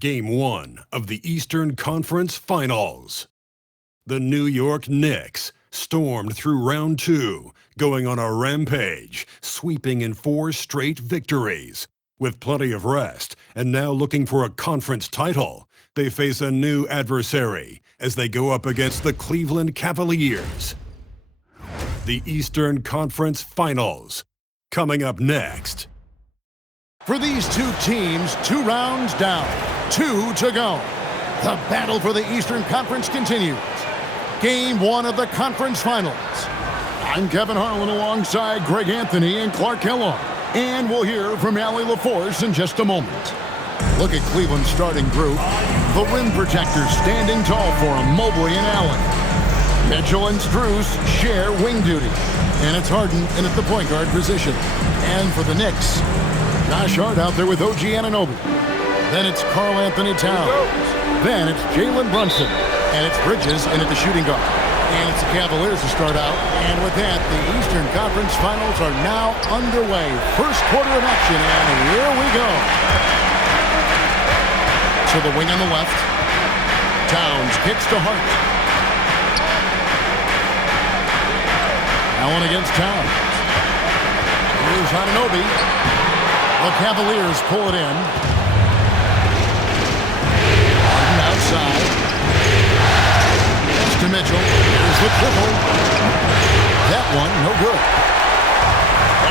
Game 1 of the Eastern Conference Finals. The New York Knicks stormed through round 2, going on a rampage, sweeping in 4 straight victories. With plenty of rest and now looking for a conference title, they face a new adversary as they go up against the Cleveland Cavaliers. The Eastern Conference Finals, coming up next. For these two teams, 2 rounds down, 2 to go. The battle for the Eastern Conference continues. Game 1 of the conference finals. I'm Kevin Harlan alongside Greg Anthony and Clark Kellogg. And we'll hear from Allie LaForce in just a moment. Look at Cleveland's starting group. The rim protectors standing tall for them, Mobley and Allen. Mitchell and Strus share wing duty. And it's Harden in at the point guard position. And for the Knicks, Josh Hart out there with OG Anunoby. Then it's Karl Anthony Towns. Then it's Jalen Brunson. And it's Bridges in at the shooting guard. And it's the Cavaliers to start out. And with that, the Eastern Conference Finals are now underway. First quarter of action, and here we go. To the wing on the left. Towns kicks to Hart. Allen against Towns. Here's Anunoby. The Cavaliers pull it in. Harden outside. Pass to Mitchell. Here's the triple. That one, no good.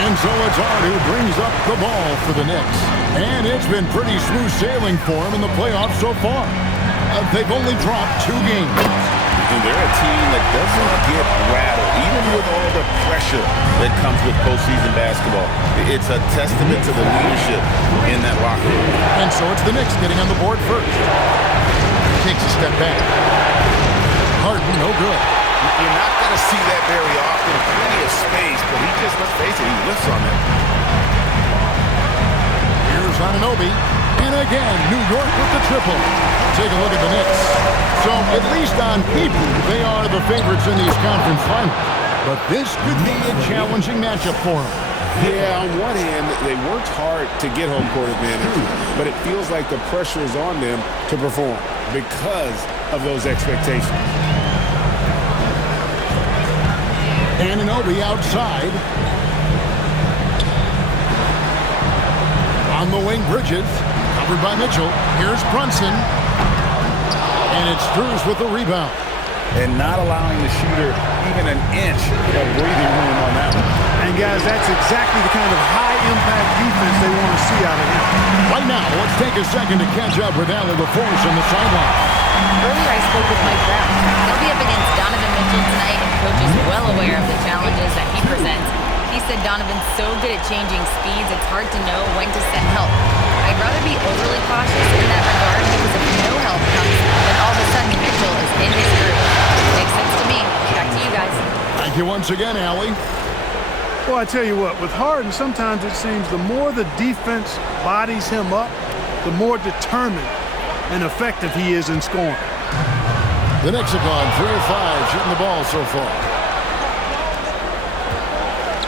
And so it's Hart who brings up the ball for the Knicks. And it's been pretty smooth sailing for him in the playoffs so far. They've only dropped 2 games. And they're a team that doesn't get rattled, even with all the pressure that comes with postseason basketball. It's a testament to the leadership in that locker room. And so it's the Knicks getting on the board first. Takes a step back. Harden, no good. You're not going to see that very often. Plenty of space, but he just, let's face it, he lifts on it. Here's Anunoby. And again, New York with the triple. Take a look at the Knicks. So, at least on paper, they are the favorites in these conference finals. But this could be a challenging matchup for them. Yeah, on one hand, they worked hard to get home court advantage, but it feels like the pressure is on them to perform because of those expectations. Anunoby outside. On the wing, Bridges. Covered by Mitchell. Here's Brunson. And it's Strus with the rebound. And not allowing the shooter even an inch of breathing room on that one. And guys, that's exactly the kind of high-impact defense they want to see out of him. Right now, let's take a second to catch up with Allie LaForce on the sideline. Earlier, I spoke with Mike Brown. He'll be up against Donovan Mitchell tonight, and Coach is well aware of the challenges that he presents. He said Donovan's so good at changing speeds, it's hard to know when to send help. I'd rather be overly cautious in that regard because if no help comes, then all of a sudden Mitchell is in his groove. Makes sense to me. Back to you guys. Thank you once again, Allie. Well, I tell you what, with Harden, sometimes it seems the more the defense bodies him up, the more determined and effective he is in scoring. The Knicks have gone 3 of 5 shooting the ball so far.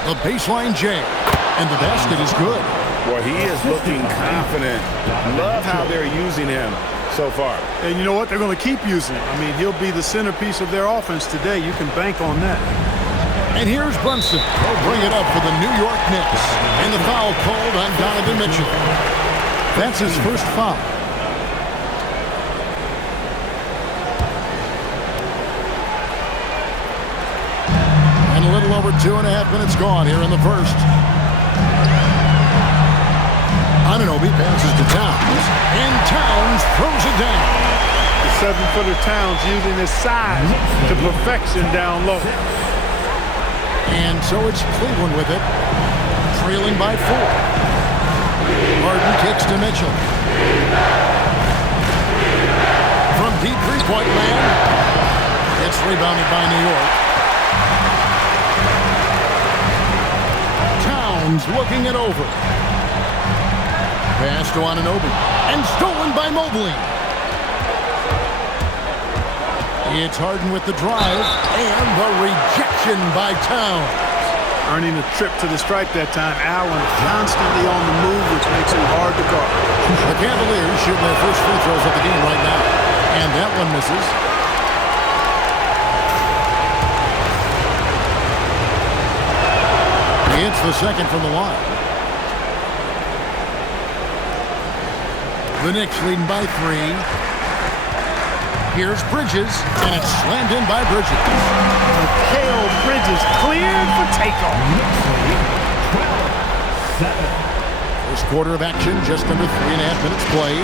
The baseline jam, and the basket is good. Well, he is looking confident. Love how they're using him so far. And you know what? They're going to keep using him. I mean, he'll be the centerpiece of their offense today. You can bank on that. And here's Brunson. He'll bring it up for the New York Knicks. And the foul called on Donovan Mitchell. That's his first foul. And a little over 2.5 minutes gone here in the first. Anunoby passes to Towns, and Towns throws it down. The 7-footer Towns using his size to perfection down low. And so it's Cleveland with it, trailing by 4. Harden kicks to Mitchell. From deep three-point land, it's rebounded by New York. Towns looking it over. Pass to Anunoby. And stolen by Mobley. It's Harden with the drive. And the rejection by Towns. Earning a trip to the stripe that time. Allen constantly on the move, which makes him hard to guard. The Cavaliers shooting their first free throws of the game right now. And that one misses. He hits the second from the line. The Knicks leading by 3. Here's Bridges, and it's slammed in by Bridges. Mikal Bridges cleared for takeoff. First quarter of action, just under 3.5 minutes played.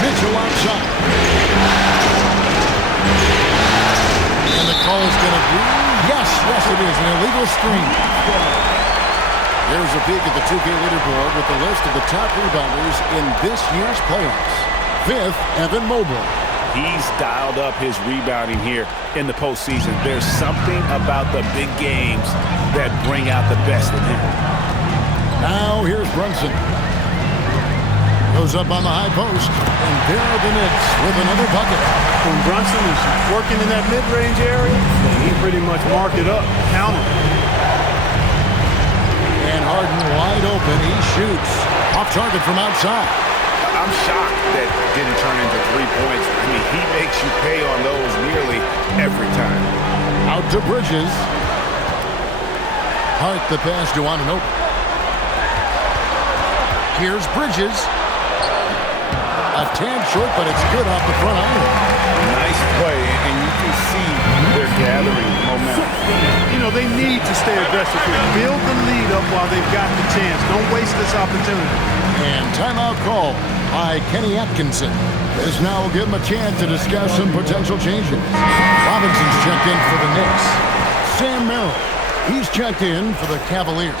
Mitchell outside. And the call is going to be, yes, it is, an illegal screen. There's a peek at the 2K leaderboard with the list of the top rebounders in this year's playoffs. 5th, Evan Mobley. He's dialed up his rebounding here in the postseason. There's something about the big games that bring out the best in him. Now here's Brunson. Goes up on the high post, and there are the Knicks with another bucket. When Brunson is working in that mid-range area, he pretty much mark it up, count him. And Harden wide open, he shoots. Off target from outside. I'm shocked that didn't turn into 3 points. I mean, he makes you pay on those nearly every time. Out to Bridges. Hart the pass to Anunoby. Here's Bridges. A tad short, but it's good off the front iron. Nice play, and you can see they're gathering momentum. You know, they need to stay aggressive here. Build the lead up while they've got the chance. Don't waste this opportunity. And timeout call by Kenny Atkinson. This now will give him a chance to discuss some potential changes. Robinson's checked in for the Knicks. Sam Merrill, he's checked in for the Cavaliers.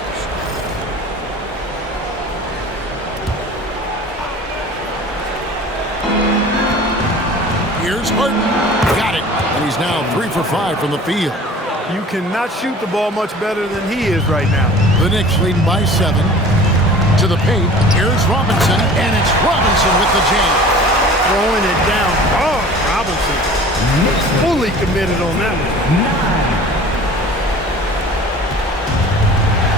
Here's Harden. Got it. And he's now 3 for 5 from the field. You cannot shoot the ball much better than he is right now. The Knicks leading by 7. To the paint. Here's Robinson. And it's Robinson with the jam. Throwing it down. Oh, Robinson. Fully committed on that one.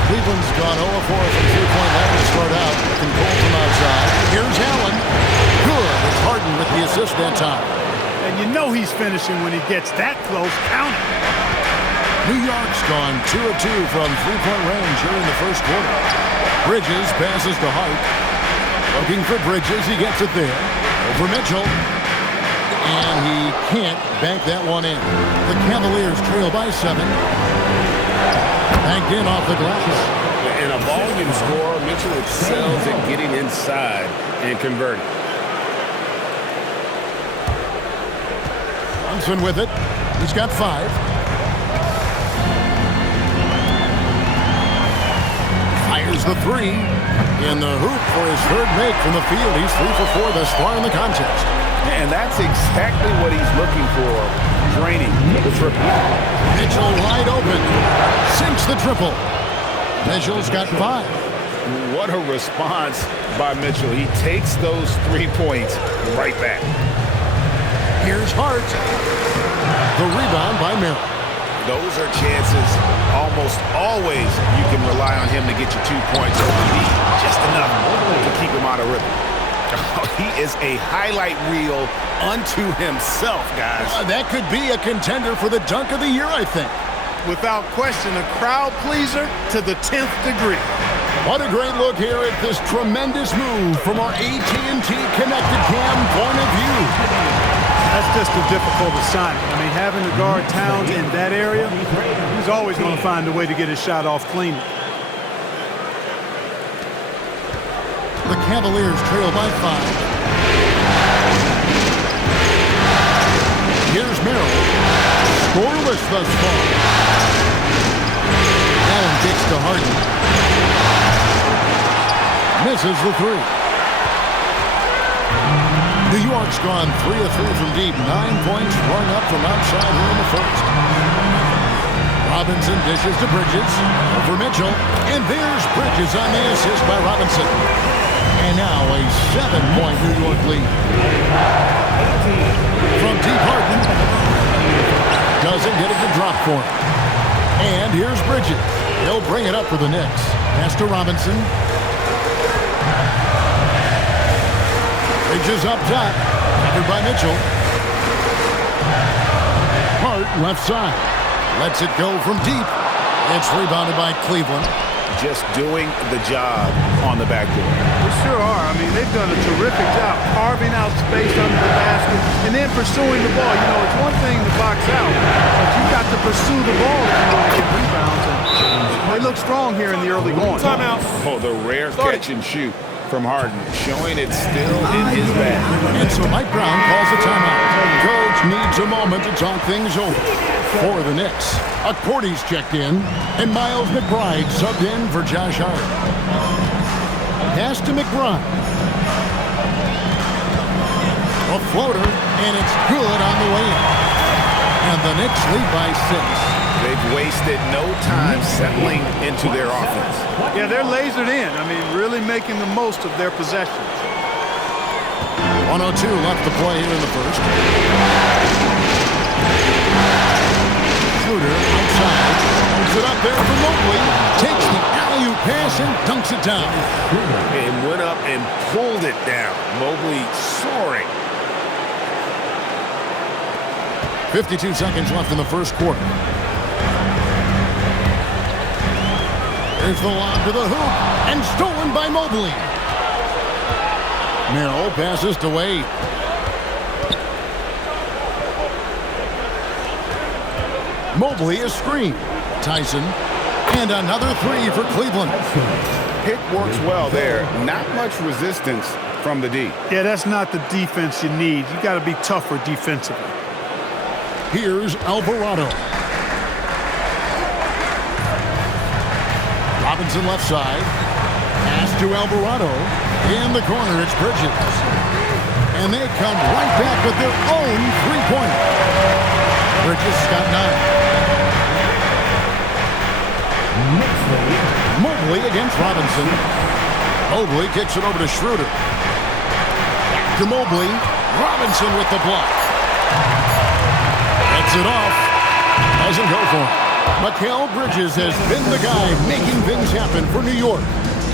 Cleveland's gone 0-4 from three-point line to start out. Can pull from outside. Here's Allen. Good. It's Harden with the assist that time. And you know he's finishing when he gets that close. Count it. New York's gone 2 of 2 from three-point range here in the first quarter. Bridges passes to Hart. Looking for Bridges. He gets it there. Over Mitchell. And he can't bank that one in. The Cavaliers trail by 7. Banked in off the glass. In a volume score, Mitchell excels at getting inside and converting. Brunson with it. He's got 5. Fires the 3. In the hoop for his third make from the field. He's 3 for 4 thus far in the contest. And that's exactly what he's looking for. Draining the triple. Mitchell wide open. Sinks the triple. Mitchell's got 5. What a response by Mitchell. He takes those 3 points right back. Here's Hart. The rebound by Merrill. Those are chances. Almost always you can rely on him to get you 2 points. Or be just enough to keep him out of rhythm. He is a highlight reel unto himself, guys. That could be a contender for the dunk of the year, I think. Without question, a crowd pleaser to the 10th degree. What a great look here at this tremendous move from our AT&T Connected Cam point of view. That's just a difficult assignment. I mean, having to guard Towns in that area, he's always going to find a way to get his shot off cleanly. The Cavaliers trail by 5. Here's Merrill. Scoreless thus far. Allen kicks to Harden. Misses the 3. New York's gone 3 of 3 from deep. 9 points rung up from outside here in the first. Robinson dishes to Bridges. Over Mitchell. And there's Bridges on the assist by Robinson. And now a 7-point New York lead. From deep, Harden. Doesn't get it to drop for him. And here's Bridges. He'll bring it up for the Knicks. Pass to Robinson. Bridges up top. Covered by Mitchell. Hart left side. Lets it go from deep. It's rebounded by Cleveland. Just doing the job on the backdoor. They sure are. I mean, they've done a terrific job carving out space under the basket and then pursuing the ball. You know, it's one thing to box out, but you've got to pursue the ball if you want to get rebounds. And they look strong here in the early going. Timeout. Oh, the rare catch and shoot from Harden, showing it's still in his bag. And so Mike Brown calls a timeout. Coach needs a moment to talk things over. For the Knicks, Accordy's checked in, and Miles McBride subbed in for Josh Hart. Pass to McBride. A floater, and it's good on the way in. And the Knicks lead by 6. They've wasted no time settling into their offense. Yeah, they're lasered in. I mean, really making the most of their possessions. 1:02 left to play here in the first. Schroeder outside. Puts it up there for Mobley. Takes the alley-oop pass and dunks it down. And went up and pulled it down. Mobley soaring. 52 seconds left in the first quarter. Here's the lob to the hoop. And stolen by Mobley. Merrill passes to Wade. Mobley is screened. Tyson. And another three for Cleveland. Pick works well there. Not much resistance from the D. Yeah, that's not the defense you need. You got to be tougher defensively. Here's Alvarado. Robinson left side. Pass to Alvarado. In the corner, it's Bridges. And they come right back with their own three-pointer. Bridges got 9. Mobley against Robinson. Mobley kicks it over to Schroeder. Back to Mobley. Robinson with the block. Gets it off. Doesn't go for him. Mikal Bridges has been the guy making things happen for New York.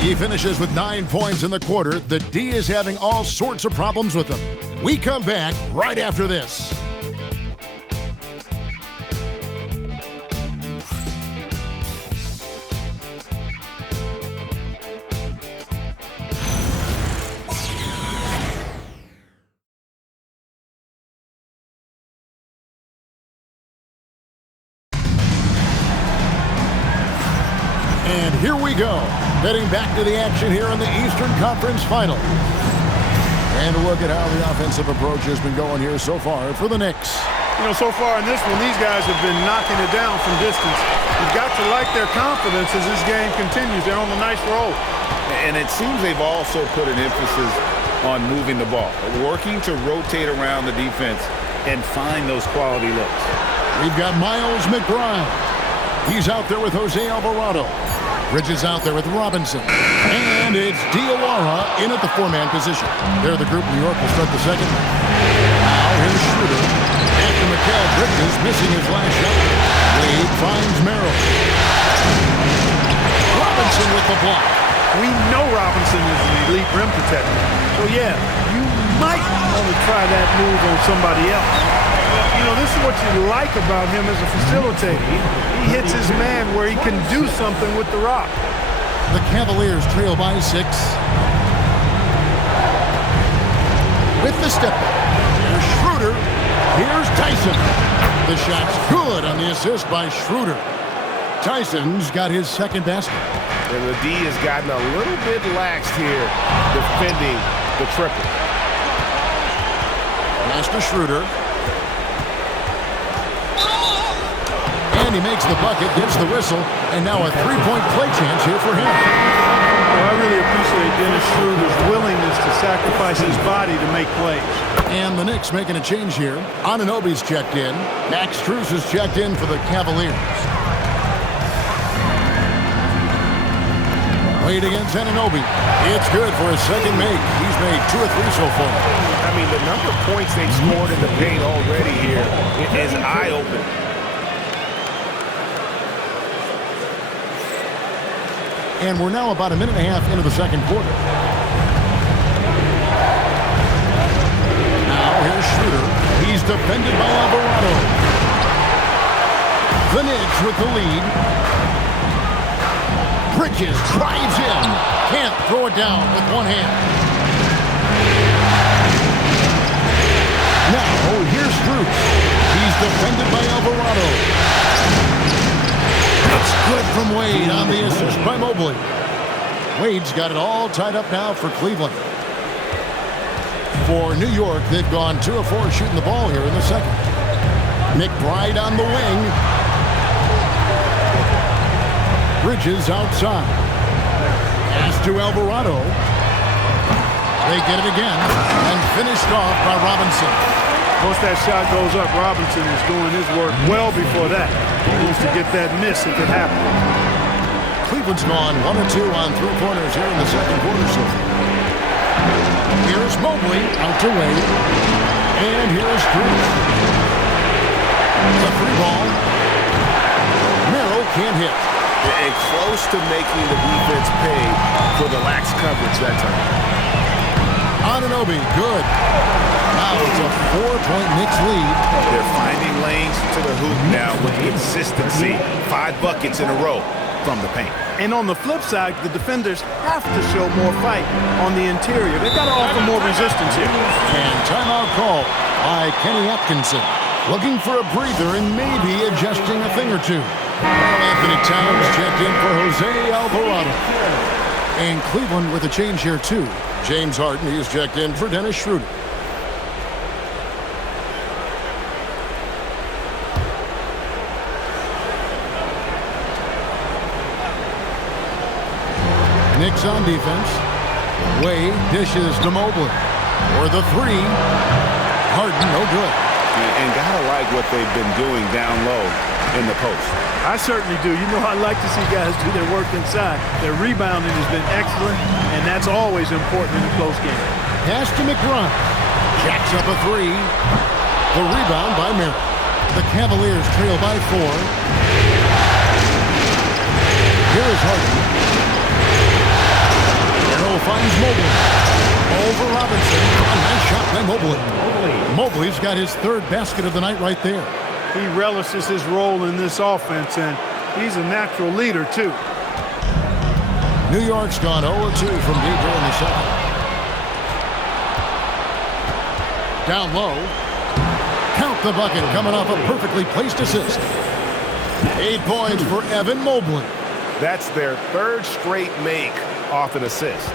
He finishes with 9 points in the quarter. The D is having all sorts of problems with him. We come back right after this. And here we go, heading back to the action here in the Eastern Conference Final. And look at how the offensive approach has been going here so far for the Knicks. You know, so far in this one, these guys have been knocking it down from distance. You've got to like their confidence as this game continues. They're on a nice roll. And it seems they've also put an emphasis on moving the ball, working to rotate around the defense and find those quality looks. We've got Miles McBride. He's out there with Jose Alvarado. Bridges out there with Robinson. And it's Diawara in at the 4-man position. There the group. New York will start the second. Now here's Schroeder. After Mikal Bridges missing his last shot. Wade finds Merrill. Robinson with the block. We know Robinson is an elite rim protector. So, yeah, you might want to try that move on somebody else. You know, this is what you like about him as a facilitator. He hits his man where he can do something with the rock. The Cavaliers trail by 6. With the step back. Here's Schroeder. Here's Tyson. The shot's good on the assist by Schroeder. Tyson's got his second basket. And the D has gotten a little bit laxed here defending the triple. Pass to Schroeder. And he makes the bucket, gets the whistle, and now a three-point play chance here for him. Well, I really appreciate Dennis Schroeder's willingness to sacrifice his body to make plays. And the Knicks making a change here. Anunoby's checked in. Max Strus is checked in for the Cavaliers. Wade against Anunoby. It's good for his second make. He's made 2 or 3 so far. I mean, the number of points they've scored in the paint already here is eye-opening. And we're now about a minute and a half into the second quarter. Now here's Schroeder. He's defended by Alvarado. The Knicks with the lead. Bridges drives in. Can't throw it down with one hand. Now here's Strus. He's defended by Alvarado. It's good from Wade on the assist by Mobley. Wade's got it all tied up now for Cleveland. For New York, they've gone 2 of 4 shooting the ball here in the second. McBride on the wing. Bridges outside. Pass to Alvarado. They get it again and finished off by Robinson. Once that shot goes up, Robinson is doing his work well before that. He wants to get that miss if it happens. Cleveland's gone 1 of 2 on 3 pointers here in the second quarter so far. Here's Mobley out to Wade. And here's Strus. The free ball. Merrill can't hit. And close to making the defense pay for the lax coverage that time. Anunoby, good. Now it's a 4-point Knicks lead. They're finding lanes to the hoop now with consistency. 5 buckets in a row from the paint. And on the flip side, the defenders have to show more fight on the interior. They've got to offer more resistance here. And timeout call by Kenny Atkinson. Looking for a breather and maybe adjusting a thing or two. Anthony Towns checked in for Jose Alvarado. And Cleveland with a change here too. James Harden, he is checked in for Dennis Schroeder. Knicks on defense. Wade dishes to Mobley. For the 3. Harden, no good. And gotta like what they've been doing down low in the post. I certainly do. You know, I like to see guys do their work inside. Their rebounding has been excellent, and that's always important in a close game. Pass to McBride. Jacks up a 3. The rebound by Merrill. The Cavaliers trail by 4. Here is Harden. Merrill finds Mobley. Over Robinson. A nice shot by Mobley. Mobley's got his 3rd basket of the night right there. He relishes his role in this offense, and he's a natural leader, too. New York's gone 0-2 from deep here in the second. Down low. Count the bucket coming off a perfectly placed assist. 8 points for Evan Mobley. That's their 3rd straight make off an assist.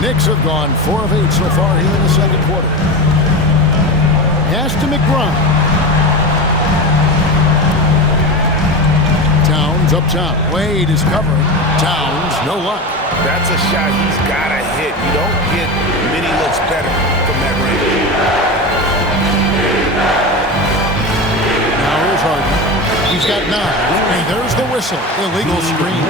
Knicks have gone 4 of 8 so far here in the second quarter. Pass to McBride. Towns up top. Wade is covering. Towns, no luck. That's a shot he's got to hit. You don't get many looks better from that range. Now here's Harden. He's got 9. And there's the whistle. Illegal screen.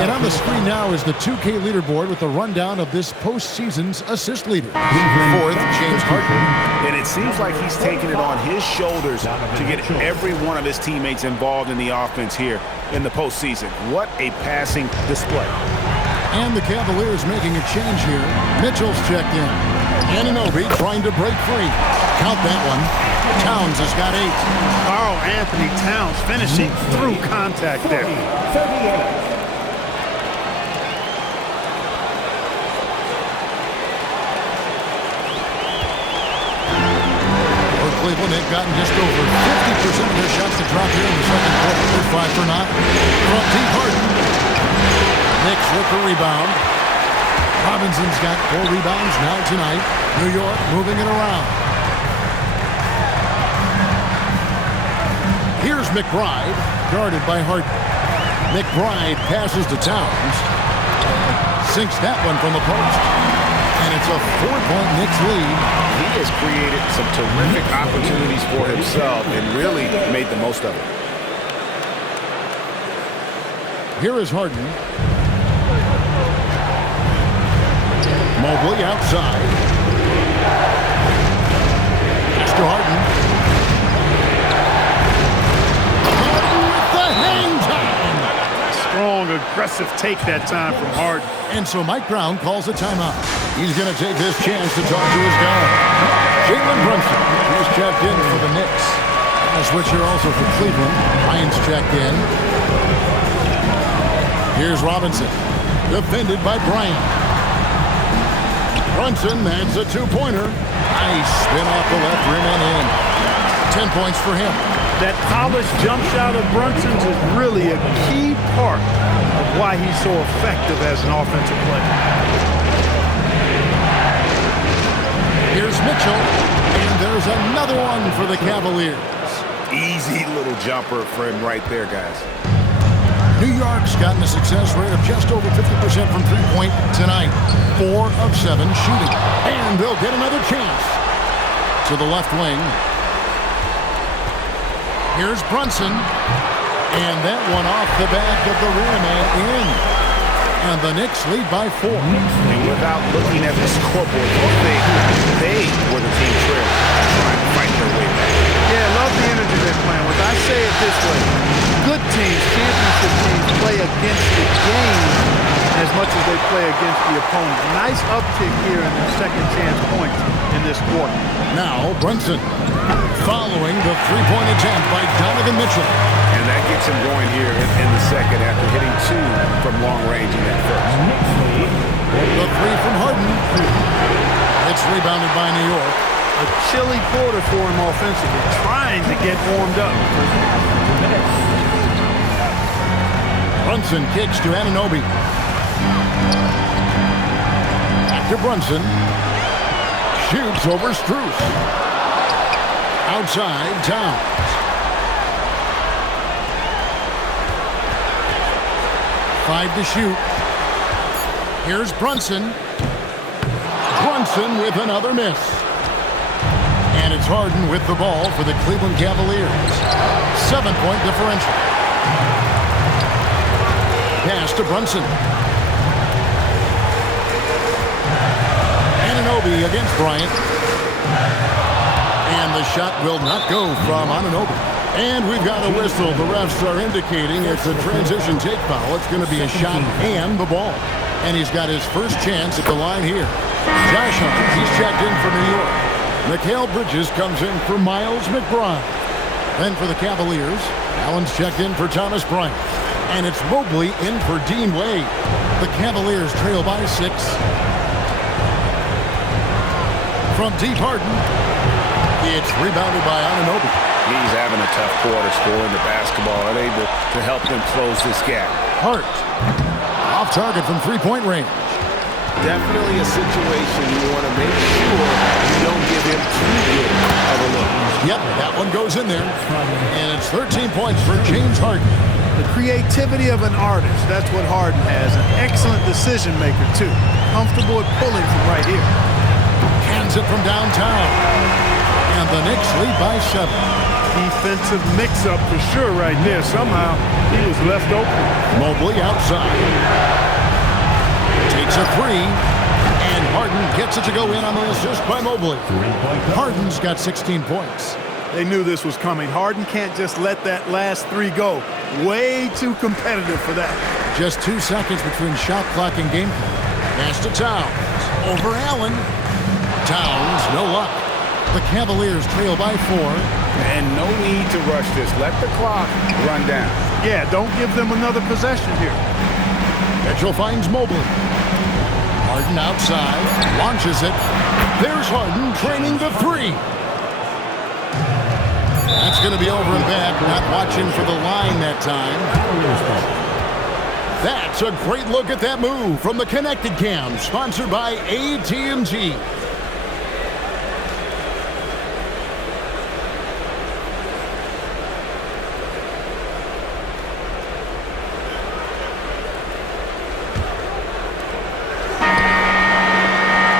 And on the screen now is the 2K leaderboard with a rundown of this postseason's assist leader. 4th, James Harden. And it seems like he's taking it on his shoulders to get every one of his teammates involved in the offense here in the postseason. What a passing display. And the Cavaliers making a change here. Mitchell's checked in. Anunoby trying to break free. Count that one. Towns has got 8. Carl Anthony Towns finishing through contact there. 38. Cleveland, they've gotten just over 50% of their shots to drop here in the second quarter. They're 5 for 9. From deep Harden. Knicks with the rebound. Robinson's got 4 rebounds now tonight. New York moving it around. Here's McBride, guarded by Harden. McBride passes to Towns. Sinks that one from the post. And it's a 4-point Knicks lead. He has created some terrific opportunities for himself and really made the most of it. Here is Harden. Mobley outside. Pass to Harden. Harden with the hang time. strong, aggressive take that time from Harden. And so Mike Brown calls a timeout. He's going to take this chance to talk to his guy, Jalen Brunson. He's checked in for the Knicks. A switcher also for Cleveland. Ryan's checked in. Here's Robinson, defended by Bryant. Brunson, that's a two-pointer. Nice spin off the left rim and in. 10 points for him. That polished jump shot of Brunson's is really a key part of why he's so effective as an offensive player. Here's Mitchell, and there's another one for the Cavaliers. Easy little jumper for him right there, guys. New York's gotten a success rate of just over 50% from three-point tonight. 4 of 7 shooting. And they'll get another chance. To the left wing. Here's Brunson. And that one off the back of the rim and in. And the Knicks lead by 4. And without looking at the scoreboard, they were the team trail trying to fight their way back. Yeah, love the energy they're playing with. I say it this way. Good teams, championship teams, play against the game as much as they play against the opponent. Nice uptick here in their second chance points in this quarter. Now Brunson following the three-point attempt by Donovan Mitchell. And that gets him going here in the second after hitting 2 from long range in that first. The three from Harden. It's rebounded by New York. A chilly quarter for him offensively, trying to get warmed up. Brunson kicks to Anunoby. Back to Brunson. Shoots over Strus. Outside, Towns. Five to shoot. Here's Brunson. Brunson with another miss. And it's Harden with the ball for the Cleveland Cavaliers. 7-point differential. Pass to Brunson. Anunoby against Bryant. And the shot will not go from Anunoby. And we've got a whistle. The refs are indicating it's a transition take foul. It's going to be a shot and the ball. And he's got his first chance at the line here. Josh Hart, he's checked in for New York. Mikal Bridges comes in for Miles McBride. Then for the Cavaliers, Allen's checked in for Thomas Bryant. And it's Mobley in for Dean Wade. The Cavaliers trail by 6. From deep Harden, it's rebounded by Anunoby. He's having a tough quarter scoring the basketball, unable to help them close this gap. Hart, off target from three-point range. Definitely a situation you want to make sure you don't give him too good of a look. Yep, that one goes in there. And it's 13 points for James Harden. The creativity of an artist, that's what Harden has. An excellent decision maker, too. Comfortable at pulling from right here. Hands it from downtown. And the Knicks lead by 7. Defensive mix-up for sure right there. Somehow, he was left open. Mobley outside. Takes a three. And Harden gets it to go in on the assist by Mobley. Harden's got 16 points. They knew this was coming. Harden can't just let that last three go. Way too competitive for that. Just 2 seconds between shot clock and game clock. Pass to Towns. Over Allen. Towns, no luck. The Cavaliers trail by 4. And no need to rush this. Let the clock run down. Yeah, don't give them another possession here. Mitchell finds Mobley. Harden outside. Launches it. There's Harden training the three. That's going to be over and back. Not watching for the line that time. That's a great look at that move from the Connected Cam, sponsored by AT&T.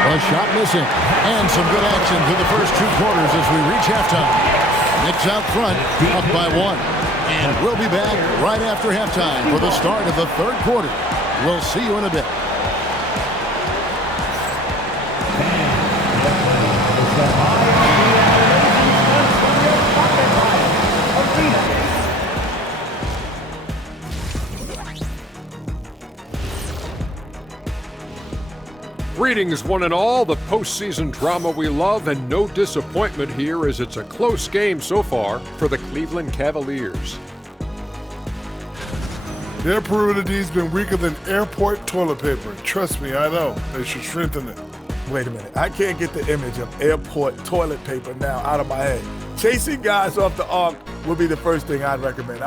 A shot missing. And some good action through the first 2 quarters as we reach halftime. Knicks out front, up by 1. And we'll be back right after halftime for the start of the 3rd quarter. We'll see you in a bit. Greetings, one and all. The postseason drama we love, and no disappointment here as it's a close game so far for the Cleveland Cavaliers. Their perimeter D's been weaker than airport toilet paper. Trust me, I know. They should strengthen it. Wait a minute. I can't get the image of airport toilet paper now out of my head. Chasing guys off the arc would be the first thing I'd recommend.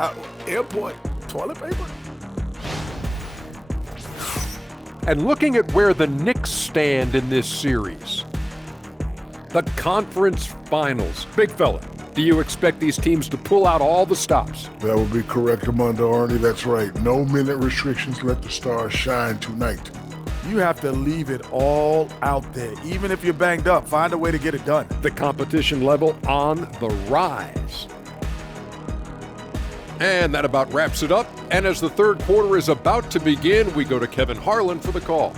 Airport toilet paper? And looking at where the Knicks stand in this series, the conference finals. Big fella, do you expect these teams to pull out all the stops? That would be correct, Commander Arnie. That's right. No minute restrictions. Let the stars shine tonight. You have to leave it all out there. Even if you're banged up, find a way to get it done. The competition level on the rise. And that about wraps it up. And as the third quarter is about to begin, we go to Kevin Harlan for the call.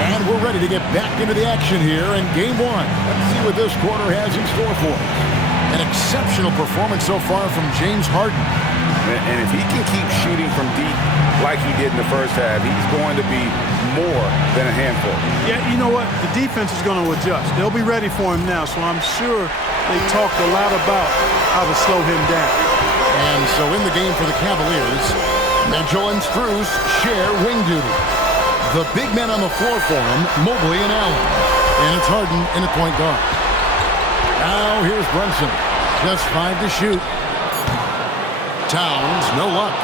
And we're ready to get back into the action here in game one. Let's see what this quarter has in store for us. An exceptional performance so far from James Harden. And if he can keep shooting from deep like he did in the first half, he's going to be more than a handful. Yeah, you know what? The defense is going to adjust. They'll be ready for him now, so I'm sure they talked a lot about how to slow him down. And so in the game for the Cavaliers, Mitchell and Strus share wing duty. The big men on the floor for him, Mobley and Allen. And it's Harden in at point guard. Now here's Brunson. Just 5 to shoot. Towns, no luck.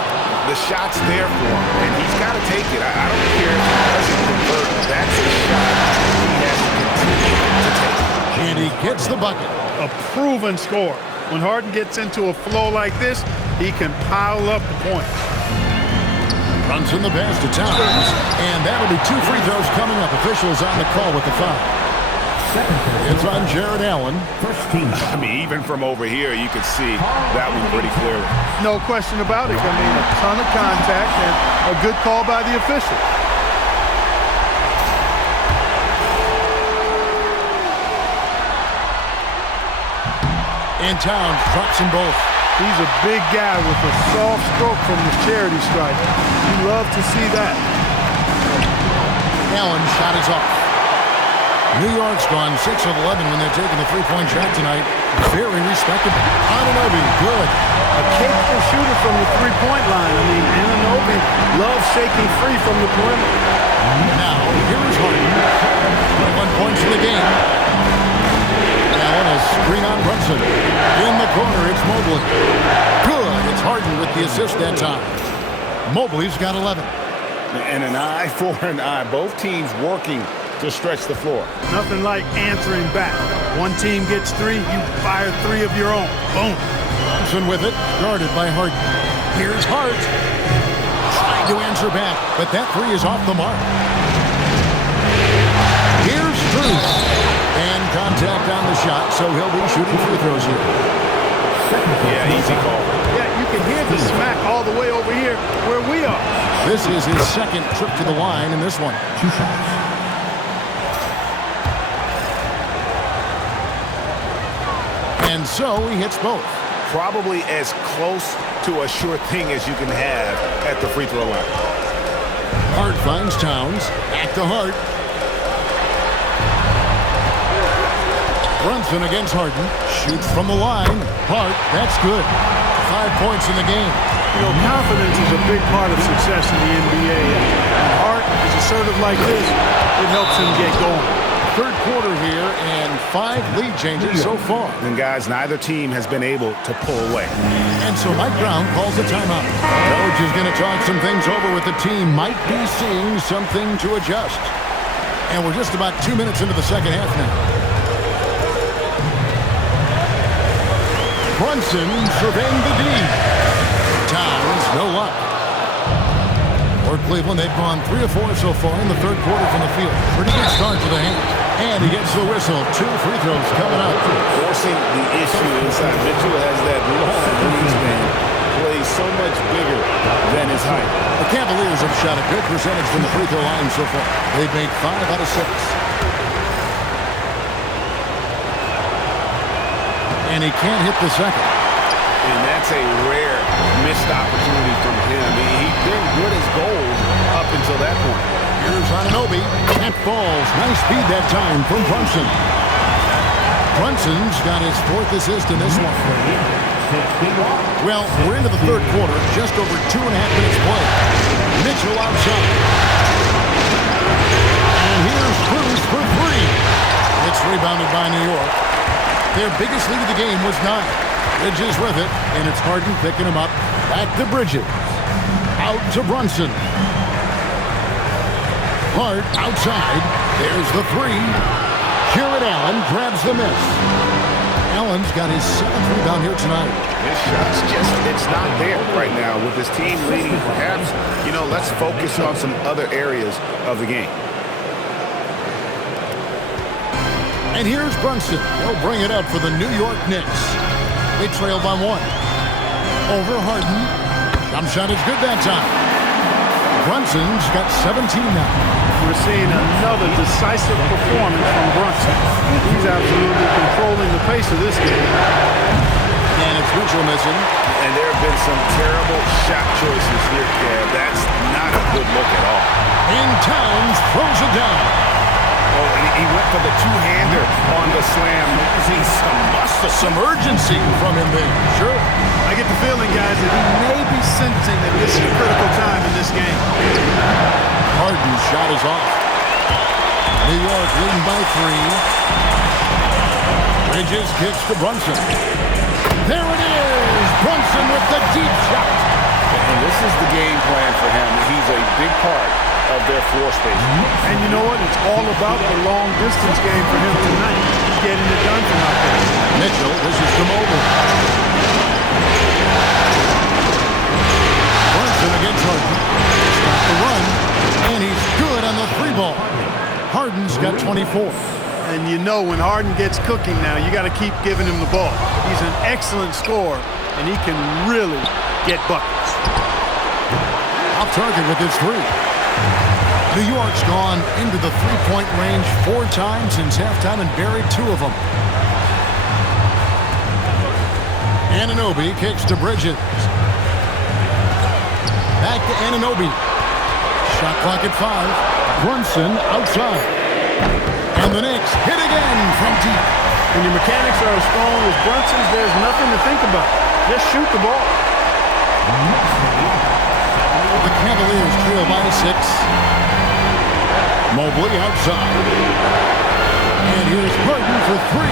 The shot's there for him, and he's got to take it. I don't care if he doesn't convert. That's a shot he has to continue to take. And he gets the bucket. A proven score. When Harden gets into a flow like this, he can pile up the points. Brunson the pass to Towns. And that'll be 2 free throws coming up. Officials on the call with the foul. It's on Jared Allen. I mean, even from over here, you could see that one pretty clearly. No question about it. I mean, a ton of contact and a good call by the official. And Towns drops them both. He's a big guy with a soft stroke from the charity stripe. You love to see that. Allen shot is off. New York's gone 6 of 11 when they're taking the three-point shot tonight. Very respectable. Anunoby, good. A capable shooter from the three-point line. I mean, Anunoby loves shaking free from the perimeter. Now, here is Harden. 21 points in the game. Allen, a screen on Brunson. In the corner, it's Mobley. Good. It's Harden with the assist that time. Mobley's got 11. And an eye for an eye. Both teams working to stretch the floor. Nothing like answering back. One team gets 3, you fire 3 of your own. Boom. Brunson with it, guarded by Harden. Here's Hart. Trying to answer back, but that 3 is off the mark. Here's Strus. And contact on the shot, so he'll be shooting free throws here. Yeah, easy call. Yeah, you can hear the smack all the way over here where we are. This is his second trip to the line in this one. 2 shots. And so he hits both. Probably as close to a sure thing as you can have at the free throw line. Hart finds Towns. Back to Hart. Brunson against Harden. Shoots from the line. Hart, that's good. 5 points in the game. You know, confidence is a big part of success in the NBA. And Hart is assertive like this. It helps him get going. Third quarter here and 5 lead changes so far. And guys, neither team has been able to pull away. And so Mike Brown calls a timeout. Coach is going to talk some things over with the team. Might be seeing something to adjust. And we're just about 2 minutes into the second half now. Brunson surveying the D. Towns, no luck. For Cleveland, they've gone 3 of 4 so far in the third quarter from the field. Pretty good start to the hand. And he gets the whistle. 2 free throws coming up. Forcing the issue inside. Mitchell has that long wingspan. plays so much bigger than his height. The Cavaliers have shot a good percentage from the free throw line so far. They've made 5 out of 6. And he can't hit the second. And that's a rare missed opportunity from him. He's been good as gold up until that point. Here's Anunoby. That falls. Nice speed that time from Brunson. Brunson's got his 4th assist in this one. Well, we're into the 3rd quarter. Just over 2.5 minutes played. Mitchell outside. And here's Cruz for 3. It's rebounded by New York. Their biggest lead of the game was 9. Bridges with it, and it's Harden picking him up. Back to Bridges. Out to Brunson. Hart outside. There's the 3. Jared Allen grabs the miss. Allen's got his 7th rebound here tonight. His shot's it's not there right now with his team leading. Perhaps, let's focus on some other areas of the game. And here's Brunson. He'll bring it up for the New York Knicks. They trail by 1. Over Harden. Jump shot is good that time. Brunson's got 17 now. We're seeing another decisive performance from Brunson. He's absolutely controlling the pace of this game. And it's Mitchell missing. And there have been some terrible shot choices here, Kev. That's not a good look at all. And Towns throws it down. Oh, and he went for the two-hander on the slam. Seeing some muscle. Some urgency from him there. Sure. I get the feeling, guys, that he may be sensing that this is a critical time in this game. Harden's shot is off. New York leading by 3. Bridges kicks to Brunson. There it is! Brunson with the deep shot. And this is the game plan for him. He's a big part of their floor space. And you know what? It's all about the long-distance game for him tonight. He's getting it done from out there. Mitchell, this is the mobile. Brunson against Harden. Stop the run. And he's good on the 3 ball. Harden's got 24. And you know when Harden gets cooking now, you got to keep giving him the ball. He's an excellent scorer, and he can really get buckets. Off target with his 3. New York's gone into the 3-point range 4 times since halftime and buried 2 of them. Anunoby kicks to Bridges. Back to Anunoby. Shot clock at 5. Brunson outside. And the Knicks hit again from deep. When your mechanics are as strong as Brunson's, there's nothing to think about. Just shoot the ball. The Cavaliers trail by 6. Mobley outside. And here's Harden for 3.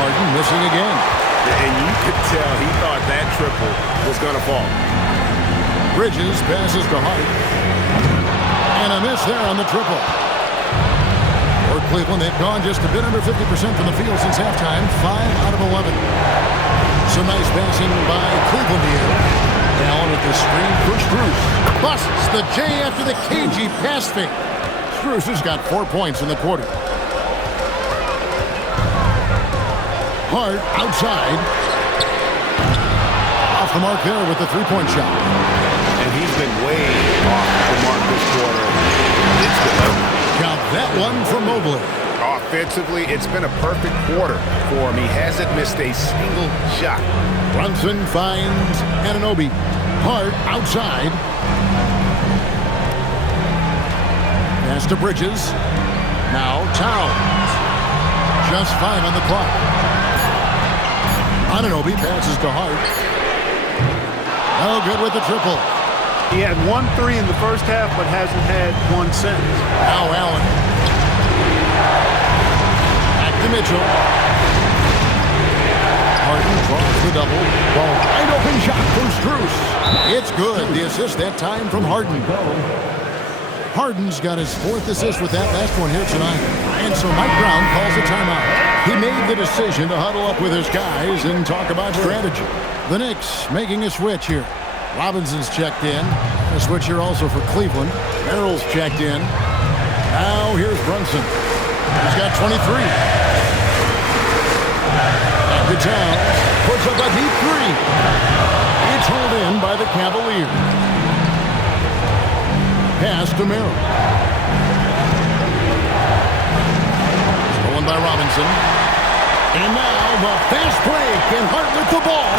Harden missing again. And you could tell he thought that triple was going to fall. Bridges passes to Hart. And a miss there on the triple. For Cleveland, they've gone just a bit under 50% from the field since halftime. 5 out of 11. Some nice passing by Cleveland here. Allen with the screen for Strus. Busts the J after the cagey pass fake. Strus has got 4 points in the quarter. Hart outside. Off the mark there with the 3-point shot. And he's been way off the mark this quarter. It's been ugly. Count that one from Mobley. Offensively, it's been a perfect quarter for him. He hasn't missed a single shot. Brunson finds Anunoby. Hart outside. Pass to Bridges. Now Towns. Just 5 on the clock. Anunoby passes to Hart. No good with the triple. He had 1 3 in the first half, but hasn't had 1 since. Now Allen. Back to Mitchell. Harden draws the double. Well, wide open shot from Strus. It's good. The assist that time from Harden. Harden's got his 4th assist with that last one here tonight. And so Mike Brown calls a timeout. He made the decision to huddle up with his guys and talk about strategy. The Knicks making a switch here. Robinson's checked in. A switch here also for Cleveland. Merrill's checked in. Now here's Brunson. He's got 23. Back to Towns. Puts up a deep 3. controlled in by the Cavaliers. Pass to Merrill. Stolen by Robinson. And now the fast break, and Hart with the ball.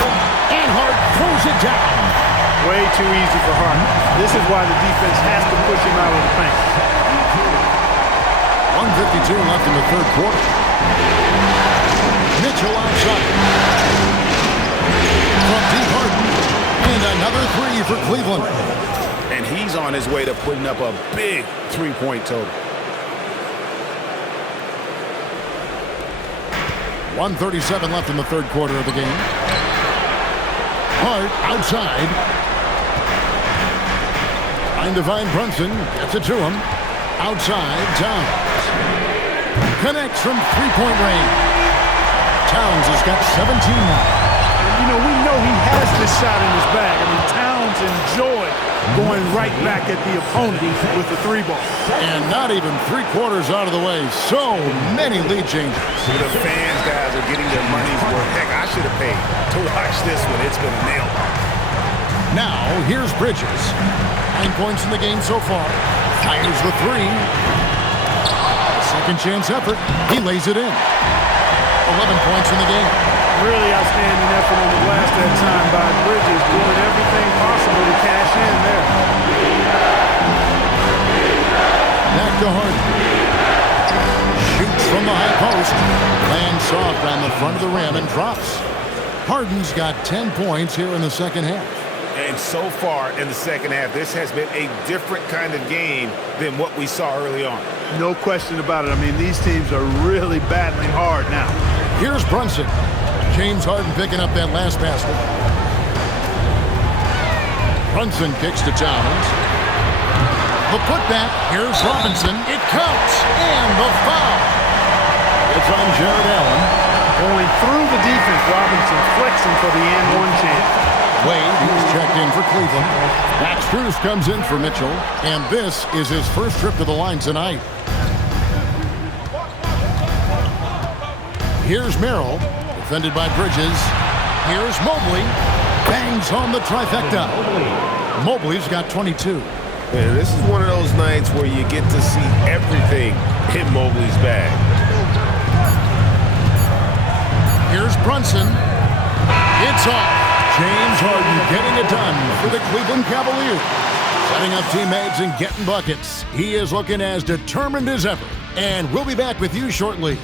And Hart throws it down. Way too easy for Hart. This is why the defense has to push him out of the paint. 1:52 left in the third quarter. Mitchell outside. From deep Harden. And another three for Cleveland. And he's on his way to putting up a big three-point total. 1:37 left in the third quarter of the game. Hart outside. Trying to find Brunson. Gets it to him. Outside, Towns. Connects from three-point range. Towns has got 17 now. You know, we know he has this shot in his bag. I mean, Towns enjoyed going right back at the opponent with the three ball. And not even three-quarters out of the way. So many lead changes. The fans, guys, are getting their money's worth. Heck, I should have paid to watch this one. It's been a nail. Now, here's Bridges. 9 points in the game so far. Fires the three. Second chance effort. He lays it in. 11 points in the game. Really outstanding effort on the glass that time by Bridges, doing everything possible to cash in there. Back to Harden. Shoots from the high post. Lands soft on the front of the rim and drops. Harden's got 10 points here in the second half. And so far in the second half, this has been a different kind of game than what we saw early on. No question about it. I mean, these teams are really battling hard now. Here's Brunson. James Harden picking up that last basket. Brunson kicks to Towns. The putback. Here's Robinson. It counts. And the foul. It's on Jared Allen. Going through the defense, Robinson flexing for the and-one chance. Wade, he's checked in for Cleveland. Max Strus comes in for Mitchell. And this is his first trip to the line tonight. Here's Merrill. Defended by Bridges. Here's Mobley. Bangs home the trifecta. Mobley's got 22. And this is one of those nights where you get to see everything in Mobley's bag. Here's Brunson. It's off. James Harden getting it done for the Cleveland Cavaliers. Setting up teammates and getting buckets. He is looking as determined as ever. And we'll be back with you shortly.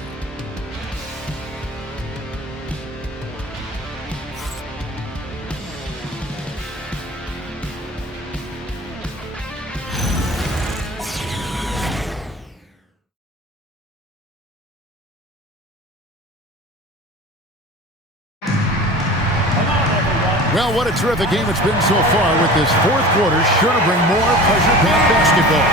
Well, what a terrific game it's been so far, with this fourth quarter sure to bring more pleasure-packed basketball.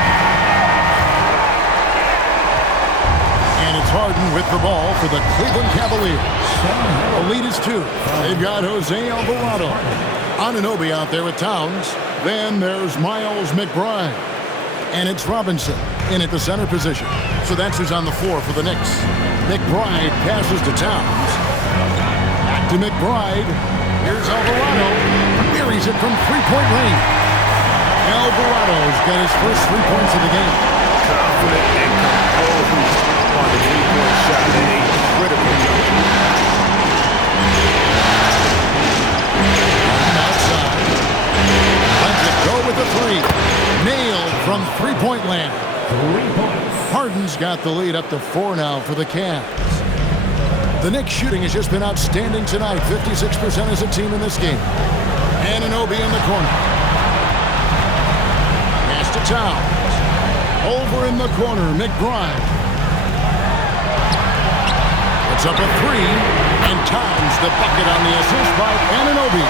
And it's Harden with the ball for the Cleveland Cavaliers. The lead is 2. They've got Jose Alvarado. Anunoby out there with Towns. Then there's Miles McBride. And it's Robinson in at the center position. So that's who's on the floor for the Knicks. McBride passes to Towns. Back to McBride. Here's Alvarado. Buries it from three-point range. Alvarado's got his first 3 points of the game. Confident and composed on the three-point shot at a critical juncture. Outside. Lets it go with the three. Nailed from three-point land. 3 points. Harden's got the lead up to 4 now for the Cavs. The Knicks shooting has just been outstanding tonight. 56% as a team in this game. Anunoby in the corner. Pass to Towns. Over in the corner, McBride. Puts up a three. And Towns the bucket on the assist by Anunoby.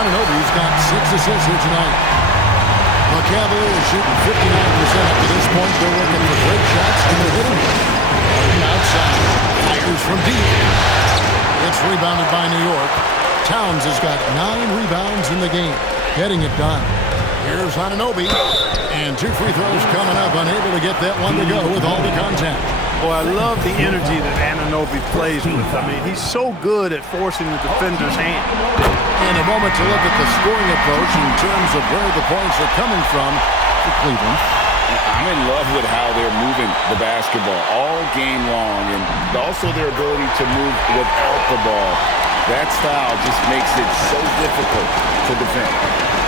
Anunoby's got 6 assists here tonight. The Cavaliers shooting 59% up to this point. They're looking for great shots and they're hitting them. Outside. Fires from deep. It's rebounded by New York. Towns has got 9 rebounds in the game. Getting it done. Here's Anunoby. And 2 free throws coming up. Unable to get that one to go with all the contact. Boy, I love the energy that Anunoby plays with. I mean, he's so good at forcing the defender's hand. And a moment to look at the scoring approach in terms of where the points are coming from for Cleveland. I'm in love with how they're moving the basketball all game long, and also their ability to move without the ball. That style just makes it so difficult to defend.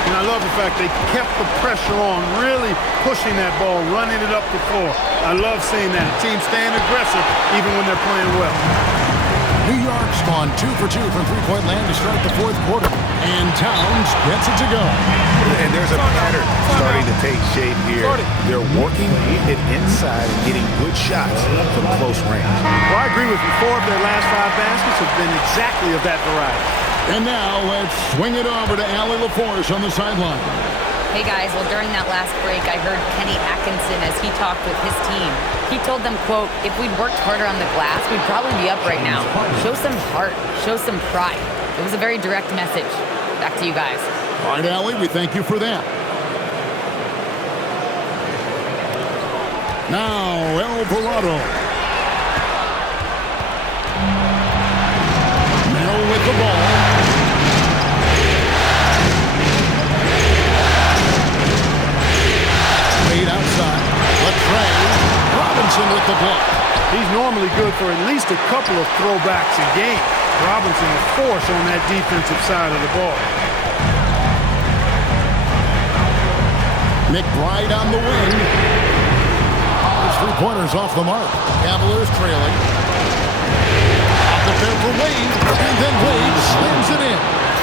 And I love the fact they kept the pressure on, really pushing that ball, running it up the floor. I love seeing that. A team staying aggressive even when they're playing well. New York's gone 2 for 2 from three-point land to start the fourth quarter. And Towns gets it to go. And there's a pattern starting to take shape here. They're working it inside and getting good shots from close range. Well, I agree with you. 4 of their last 5 baskets have been exactly of that variety. And now let's swing it over to Allie LaForce on the sideline. Hey guys, well during that last break, I heard Kenny Atkinson as he talked with his team. He told them, quote, if we'd worked harder on the glass, we'd probably be up right now. Show some heart, show some pride. It was a very direct message. Back to you guys. All right, Allie, we thank you for that. Now, Alvarado. Mel with the ball. Fade outside. Latrey. Robinson with the block. He's normally good for at least a couple of throwbacks a game. Robinson a force on that defensive side of the ball. McBride on the wing. His three-pointers off the mark. Cavaliers trailing. Out the pair for Wade. And then Wade slams it in.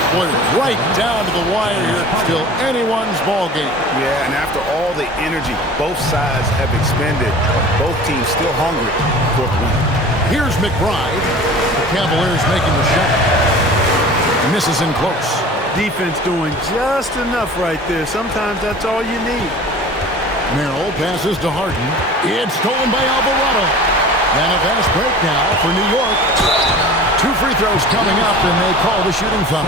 Boy, right down to the wire here. Still anyone's ball game. Yeah, and after all the energy both sides have expended, both teams still hungry for the win. Here's McBride. The Cavaliers making the shot. Misses in close. Defense doing just enough right there. Sometimes that's all you need. Merrill passes to Harden. It's stolen by Alvarado. And a fast break now for New York. 2 free throws coming up, and they call the shooting foul.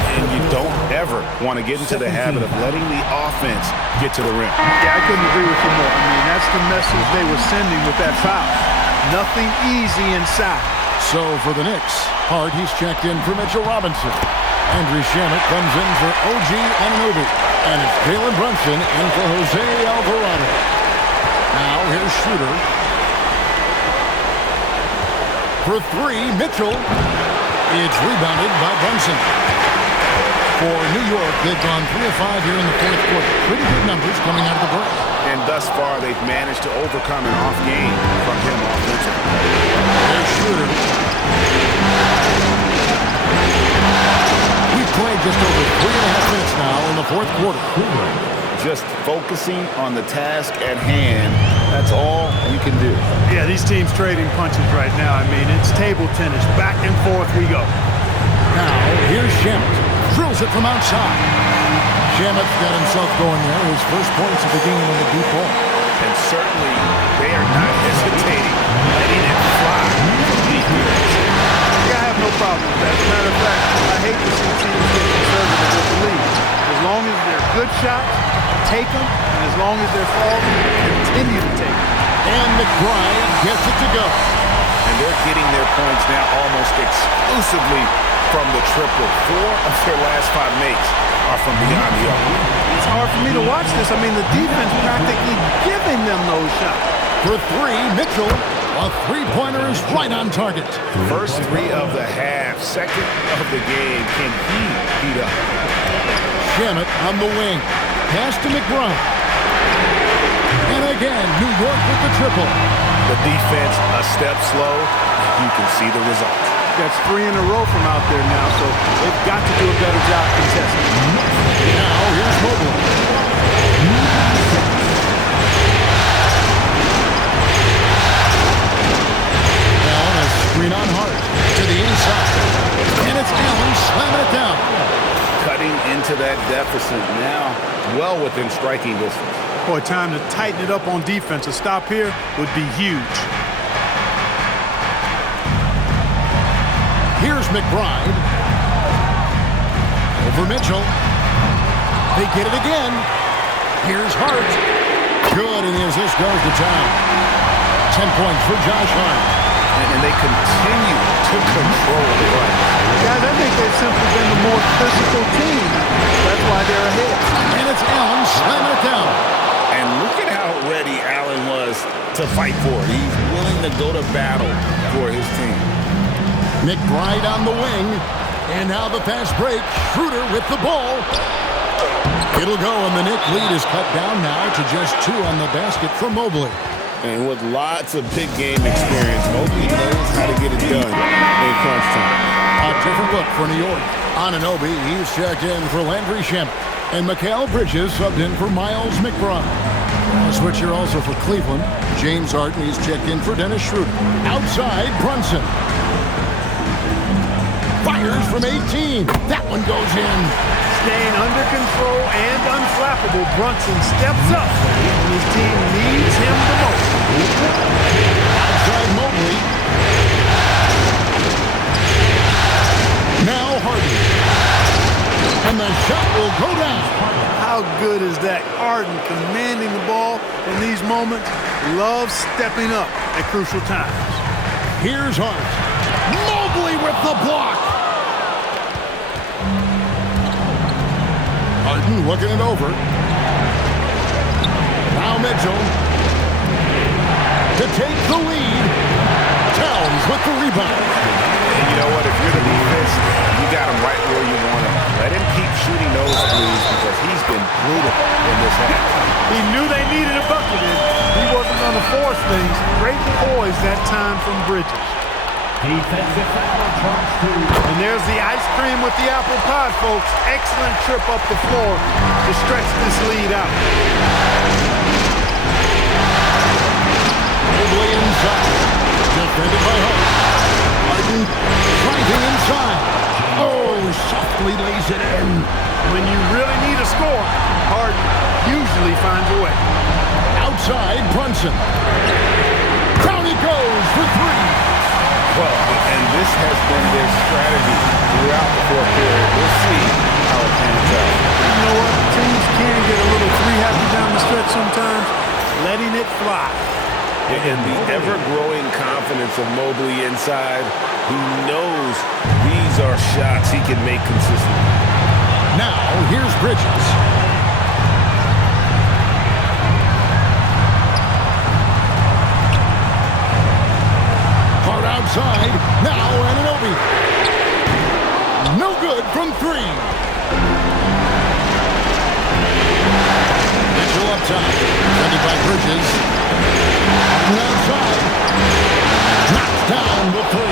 And you don't ever want to get into the habit of letting the offense get to the rim. Yeah, I couldn't agree with you more. I mean, that's the message they were sending with that foul. Nothing easy inside. So for the Knicks, Hart, he's checked in for Mitchell Robinson. Andrew Shamet comes in for OG Anunoby. And it's Jalen Brunson in for Jose Alvarado. Now here's Shooter. For 3, Mitchell. It's rebounded by Brunson. For New York, they've gone 3 of 5 here in the fourth quarter. Pretty good numbers coming out of the break. And thus far, they've managed to overcome an off game from him offensively. There's Shooter. We've played just over 3.5 minutes now in the fourth quarter. Just focusing on the task at hand, that's all we can do. Yeah, these teams trading punches right now. I mean, it's table tennis. Back and forth we go. Now, here's Shamet. Drills it from outside. Shamet's got himself going there. His first points of the game on the deep ball. And certainly, they are not hesitating, letting it fly from deep here. Yeah, I have no problem with that. As a matter of fact, I hate to see teams get conservative with the lead. As long as they're good shots, take them. And as long as they're falling, continue to take them. And McBride gets it to go. And they're getting their points now almost exclusively from the triple. 4 of their last 5 makes are from beyond the arc. It's hard for me to watch this. I mean, the defense practically giving them those shots. For 3, Mitchell. A three-pointer is right on target. First 3 of the half, second of the game. Can he beat up? Shamet on the wing. Pass to McBride. And again, New York with the triple. The defense a step slow. You can see the result. That's 3 in a row from out there now, so they've got to do a better job contesting. Now here's Mobley. Allen a screen on Hart to the inside. And it's Allen slamming it down. Cutting into that deficit now, well within striking distance. Boy, time to tighten it up on defense. A stop here would be huge. Here's McBride. Over Mitchell. They get it again. Here's Hart. Good, and the assist goes to town. 10 points for Josh Hart. and they continue to control the run. Guys, I think they've simply been the more physical team. That's why they're ahead. And it's Allen slamming it down. And look at how ready Allen was to fight for it. He's willing to go to battle for his team. McBride on the wing. And now the fast break. Schroeder with the ball. It'll go, and the Knicks lead is cut down now to just 2 on the basket for Mobley. And with lots of big game experience, Mobley knows how to get it done in crunch time. A different look for New York. Anunoby, he's checked in for Landry Shamet. And Mikal Bridges subbed in for Miles McBride. A switch here also for Cleveland. James Harden, he's checked in for Dennis Schroeder. Outside, Brunson. Fires from 18. That one goes in. Staying under control and unflappable, Brunson steps up when his team needs him the most. Outside Mobley. Now Harden. And the shot will go down. How good is that? Harden commanding the ball in these moments. Loves stepping up at crucial times. Here's Hart. Mobley with the block. Harden looking it over. Now Mitchell to take the lead. Towns with the rebound. And you know what? If you're the defense, you got him right where you want him. Let him keep shooting those threes because he's been brutal in this half. He knew they needed a bucket in. He wasn't going to force things. Great poise that time from Bridges. Defensive foul, charge 2. And there's the ice cream with the apple pie, folks. Excellent trip up the floor to stretch this lead out. Mobley inside. Defended by Hart. Harden driving inside. Oh, softly lays it in. When you really need a score, Harden usually finds a way. Outside, Brunson. Down he goes for 3. Well, and this has been their strategy throughout the fourth period. We'll see how it pans out. You know what? Teams can get a little three-happy down the stretch sometimes. Letting it fly. And the ever-growing confidence of Mobley inside, he knows these are shots he can make consistently. Now, here's Bridges. Hard outside. Now, Anunoby. No good from 3. Mitchell up top. Defended by Bridges. Outside. Knocks down the 3.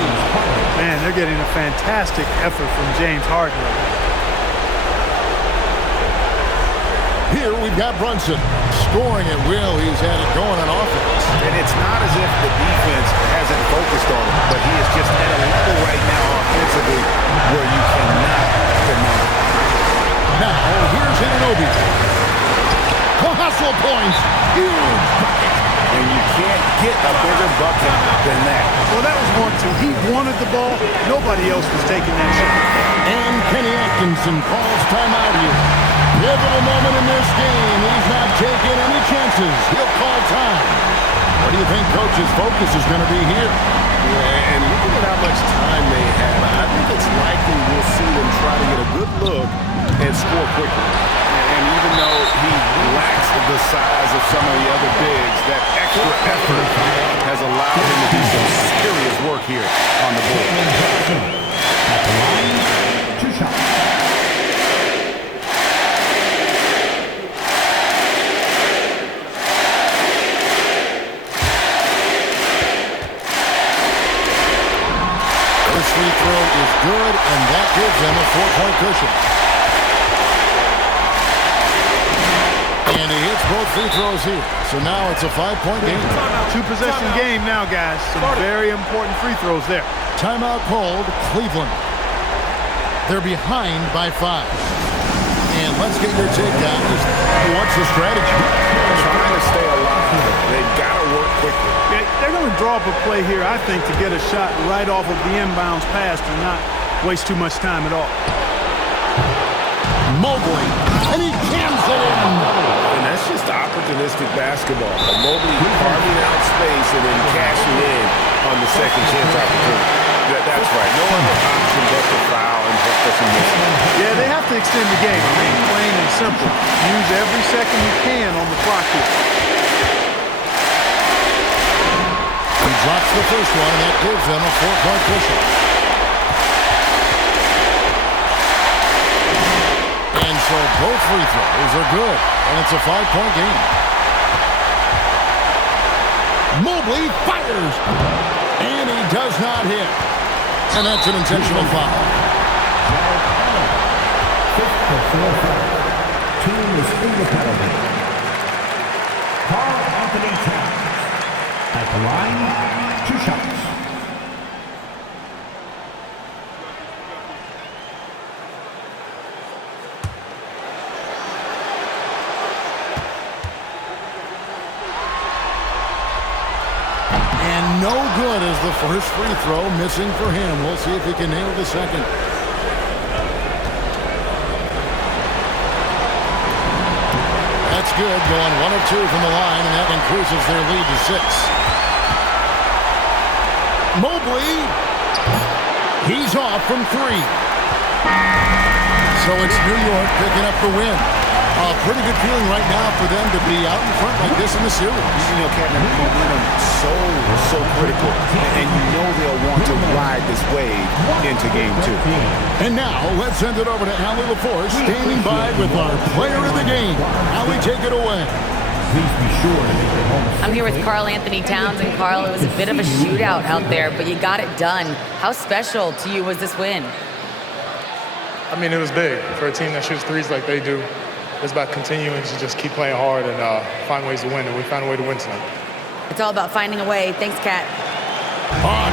Man, they're getting a fantastic effort from James Harden. Here we've got Brunson scoring at will. He's had it going on offense. And it's not as if the defense hasn't focused on him, but he is just at a level right now offensively where you cannot deny it. Now, here's Anunoby. The hustle points. Huge bucket. And you can't get a bigger bucket than that. Well, that was 1-2. He wanted the ball. Nobody else was taking that shot. And Kenny Atkinson calls timeout here. Pivotal moment in this game. He's not taking any chances. He'll call time. What do you think Coach's focus is going to be here? Yeah, and looking at how much time they have, I think it's likely we'll see them try to get a good look and score quickly. And even though he lacks the size of some of the other bigs, that extra effort has allowed him to do some serious work here on the board. At the line, 2 shots. First free throw is good, and that gives them a 4-point cushion. And he hits both free throws here. So now it's a 5-point game. 2-possession game now, guys. Some very important free throws there. Timeout called Cleveland. They're behind by 5. And let's get your take, guys. What's the strategy? Trying to stay alive. They've got to work quickly. They're going to draw up a play here, I think, to get a shot right off of the inbounds pass and not waste too much time at all. Mobley, and he cans it in. And that's just opportunistic basketball. Mobley carving out space and then cashing in on the second chance opportunity. That's right. No other option but to foul and hope for some missing. Yeah, they have to extend the game. I mean, plain and simple. Use every second you can on the clock here. He drops the first one, and that gives them a 4-point cushion. And so both free throws are good, and it's a 5-point game. Mobley fires, and he does not hit. And that's an intentional foul. Team is in the penalty. Carl Anthony Towns at the line, 2 shots. And no good as the first free throw missing for him. We'll see if he can nail the second. That's good, going 1 of 2 from the line, and that increases their lead to 6. Mobley, he's off from 3. So it's New York picking up the win. A pretty good feeling right now for them to be out in front like this in the series. You know, Captain, momentum so critical, and you know they'll want to ride this wave into game 2. And now, let's send it over to Allie LaForce, standing by with our player of the game. Allie, take it away. Please be sure to make your home. I'm here with Carl Anthony Towns, and Carl, it was a bit of a shootout out there, but you got it done. How special to you was this win? I mean, it was big for a team that shoots threes like they do. It's about continuing to just keep playing hard and find ways to win, and we found a way to win tonight. It's all about finding a way. Thanks, Kat.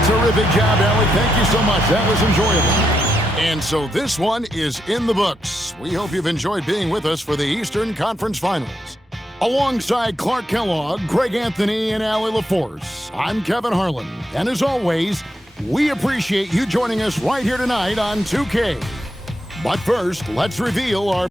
Terrific job, Allie. Thank you so much. That was enjoyable. And so this one is in the books. We hope you've enjoyed being with us for the Eastern Conference Finals. Alongside Clark Kellogg, Greg Anthony, and Allie LaForce, I'm Kevin Harlan. And as always, we appreciate you joining us right here tonight on 2K. But first, let's reveal our